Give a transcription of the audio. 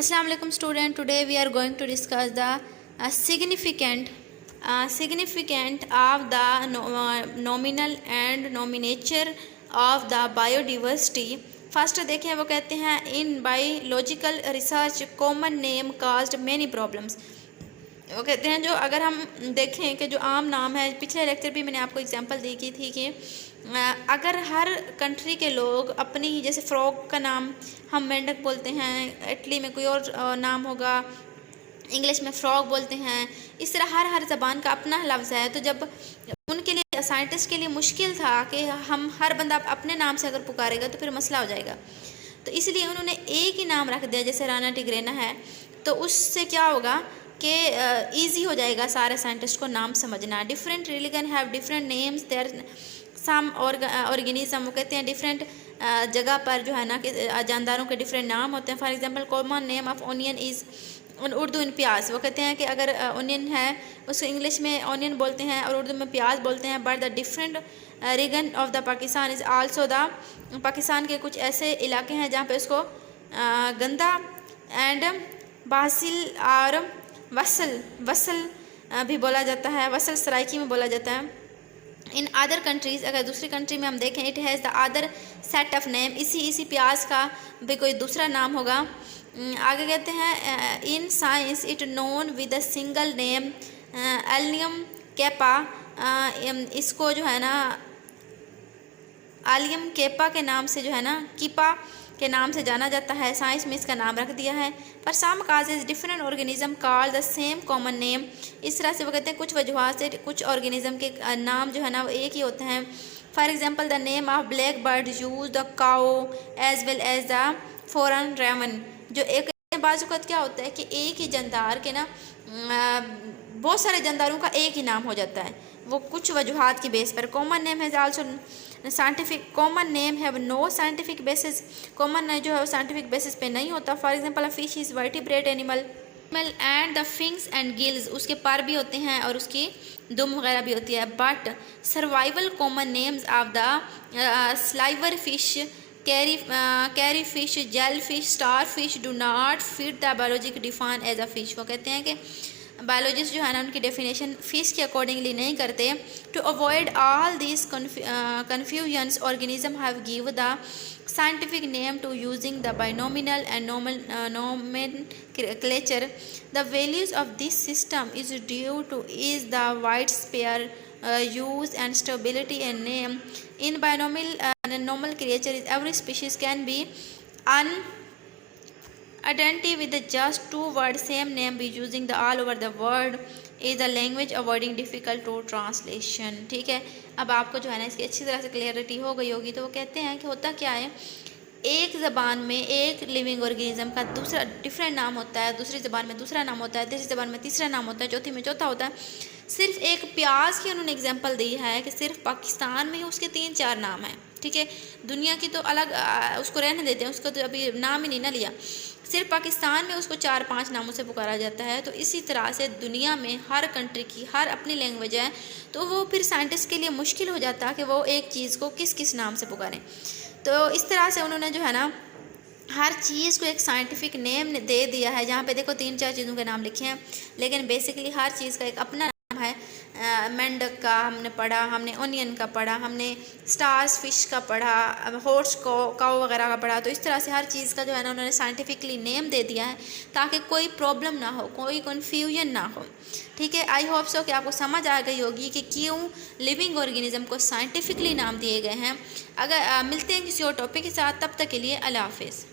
Assalamu alaikum student. Today we are going to discuss the significant of the nominal and nomenclature of the biodiversity. First देखें वो कहते हैं in biological research common name caused many problems. वो कहते हैं जो अगर हम देखें कि जो आम नाम है, पिछले लेक्चर भी मैंने आपको एग्जांपल दी की थी कि अगर हर कंट्री के लोग अपनी, जैसे फ्रॉग का नाम हम मेंढक बोलते हैं, इटली में कोई और नाम होगा, इंग्लिश में फ्रॉग बोलते हैं, इस तरह हर ज़बान का अपना लफ्ज़ है। तो जब उनके लिए, साइंटिस्ट के लिए मुश्किल था कि हम हर बंदा अपने नाम से अगर पुकारेगा तो फिर मसला हो जाएगा, तो इसलिए उन्होंने एक ही नाम रख दिया, जैसे राना टिग्रेना है। तो उससे क्या होगा कि ईजी हो जाएगा सारे साइंटिस्ट को नाम समझना। Different religion have different names, there some organism, वो कहते हैं डिफरेंट जगह पर जो है ना कि जानदारों के डिफरेंट नाम होते हैं। For example common name of onion is Urdu in pyaz. वो कहते हैं कि अगर ओनियन है उसको इंग्लिश में ओनियन बोलते हैं और उर्दू में प्याज बोलते हैं। But the different region of the Pakistan is also the, Pakistan के कुछ ऐसे इलाके हैं जहाँ पे उसको गंदा एंड बासिल और वसल भी बोला जाता है, वसल सराइकी में बोला जाता है। इन अदर कंट्रीज़, अगर दूसरी कंट्री में हम देखें, it has the other set of name, इसी प्याज का भी कोई दूसरा नाम होगा। आगे कहते हैं in science it known with a single name allium kappa. इसको जो है ना एलियम कैपा के नाम से, जो है ना कीपा के नाम से जाना जाता है। साइंस में इसका नाम रख दिया है। पर some cases different organism call the same common name. इस तरह से वो कहते हैं कुछ वजूहात से कुछ ऑर्गेनिज्म के नाम जो है ना वो एक ही होते हैं। For example the name of black bird use the crow as well as the foreign raven. जो एक बाजुकत क्या होता है कि एक ही जानदार के ना बहुत सारे जानदारों का एक ही नाम हो जाता है, वो कुछ वजूहात की बेस पर। कॉमन नेम है also scientific, common name have no scientific basis. Common जो है वो साइंटिफिक बेसिस पे नहीं होता। For example a fish is vertebrate animal and the fins and gills, उसके पर भी होते हैं और उसकी दुम वगैरह भी होती है। But survival common names of the silver fish, cray fish, jelly fish, star fish do not fit the biologic define as a fish. वो कहते हैं कि बायोलॉजिस्ट जो है ना उनकी डेफिनेशन फिश के अकॉर्डिंगली नहीं करते। To avoid all this confusions organism have give the scientific name to using the binomial and nomenclature. The values of this system is due to is the widespread use and stability and name. In binomial and nomenclature, every species can be identity with the just two words, same name be using the all over the world is the language avoiding difficult to translation। ठीक है, अब आपको जो है ना इसकी अच्छी तरह से क्लियरिटी हो गई होगी। तो वो कहते हैं कि होता क्या है, एक ज़बान में एक लिविंग ऑर्गेनिज्म का दूसरा डिफरेंट नाम होता है, दूसरी ज़बान में दूसरा नाम होता है, तीसरी ज़बान में तीसरा नाम होता है, चौथी में चौथा होता है। सिर्फ एक प्याज की उन्होंने एग्जांपल दी है कि सिर्फ पाकिस्तान में ही उसके 3-4 नाम हैं। ठीक है, दुनिया की तो अलग उसको रहने देते हैं, उसको तो अभी नाम ही नहीं ना लिया। सिर्फ पाकिस्तान में उसको 4-5 नामों से पुकारा जाता है। तो इसी तरह से दुनिया में हर कंट्री की हर अपनी लैंग्वेज है, तो वो फिर साइंटिस्ट के लिए मुश्किल हो जाता है कि वो एक चीज़ को किस किस नाम से पुकारें। तो इस तरह से उन्होंने जो है ना हर चीज़ को एक साइंटिफिक नेम दे दिया है। जहाँ पे देखो 3-4 चीज़ों के नाम लिखे हैं, लेकिन बेसिकली हर चीज़ का एक अपना नाम है। मेंढक का हमने पढ़ा, हमने ओनियन का पढ़ा, हमने स्टार्स फिश का पढ़ा, हॉर्स काऊ वगैरह का पढ़ा। तो इस तरह से हर चीज़ का जो है ना उन्होंने साइंटिफिकली नेम दे दिया है ताकि कोई प्रॉब्लम ना हो, कोई कन्फ्यूजन ना हो। ठीक है, आई होप सो कि आपको समझ आ गई होगी कि क्यों लिविंग ऑर्गेनिज्म को साइंटिफिकली नाम दिए गए हैं। अगर मिलते हैं किसी और टॉपिक के साथ, तब तक के लिए अल्लाह हाफिज़।